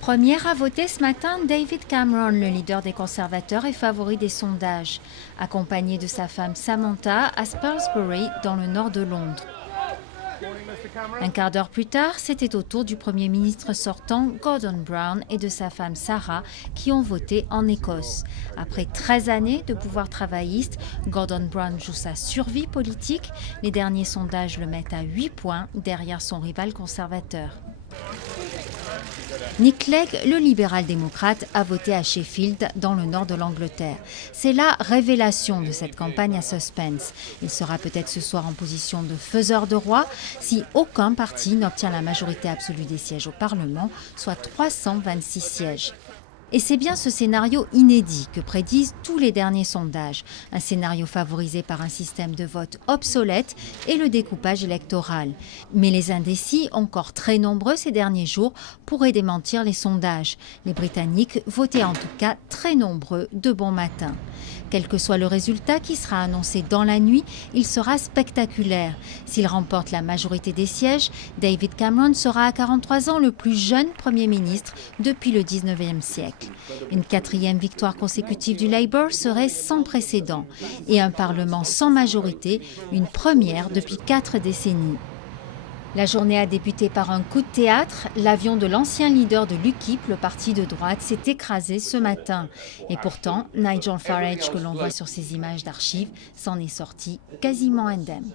Premier à voter ce matin, David Cameron, le leader des conservateurs et favori des sondages, accompagné de sa femme Samantha à Salisbury, dans le nord de Londres. Un quart d'heure plus tard, c'était au tour du Premier ministre sortant, Gordon Brown, et de sa femme Sarah, qui ont voté en Écosse. Après 13 années de pouvoir travailliste, Gordon Brown joue sa survie politique. Les derniers sondages le mettent à 8 points derrière son rival conservateur. Nick Clegg, le libéral-démocrate, a voté à Sheffield, dans le nord de l'Angleterre. C'est la révélation de cette campagne à suspense. Il sera peut-être ce soir en position de faiseur de roi si aucun parti n'obtient la majorité absolue des sièges au Parlement, soit 326 sièges. Et c'est bien ce scénario inédit que prédisent tous les derniers sondages. Un scénario favorisé par un système de vote obsolète et le découpage électoral. Mais les indécis, encore très nombreux ces derniers jours, pourraient démentir les sondages. Les Britanniques votaient en tout cas très nombreux de bon matin. Quel que soit le résultat qui sera annoncé dans la nuit, il sera spectaculaire. S'il remporte la majorité des sièges, David Cameron sera à 43 ans le plus jeune Premier ministre depuis le 19e siècle. Une 4e victoire consécutive du Labour serait sans précédent. Et un Parlement sans majorité, une première depuis 4 décennies. La journée a débuté par un coup de théâtre. L'avion de l'ancien leader de l'UKIP, le parti de droite, s'est écrasé ce matin. Et pourtant, Nigel Farage, que l'on voit sur ces images d'archives, s'en est sorti quasiment indemne.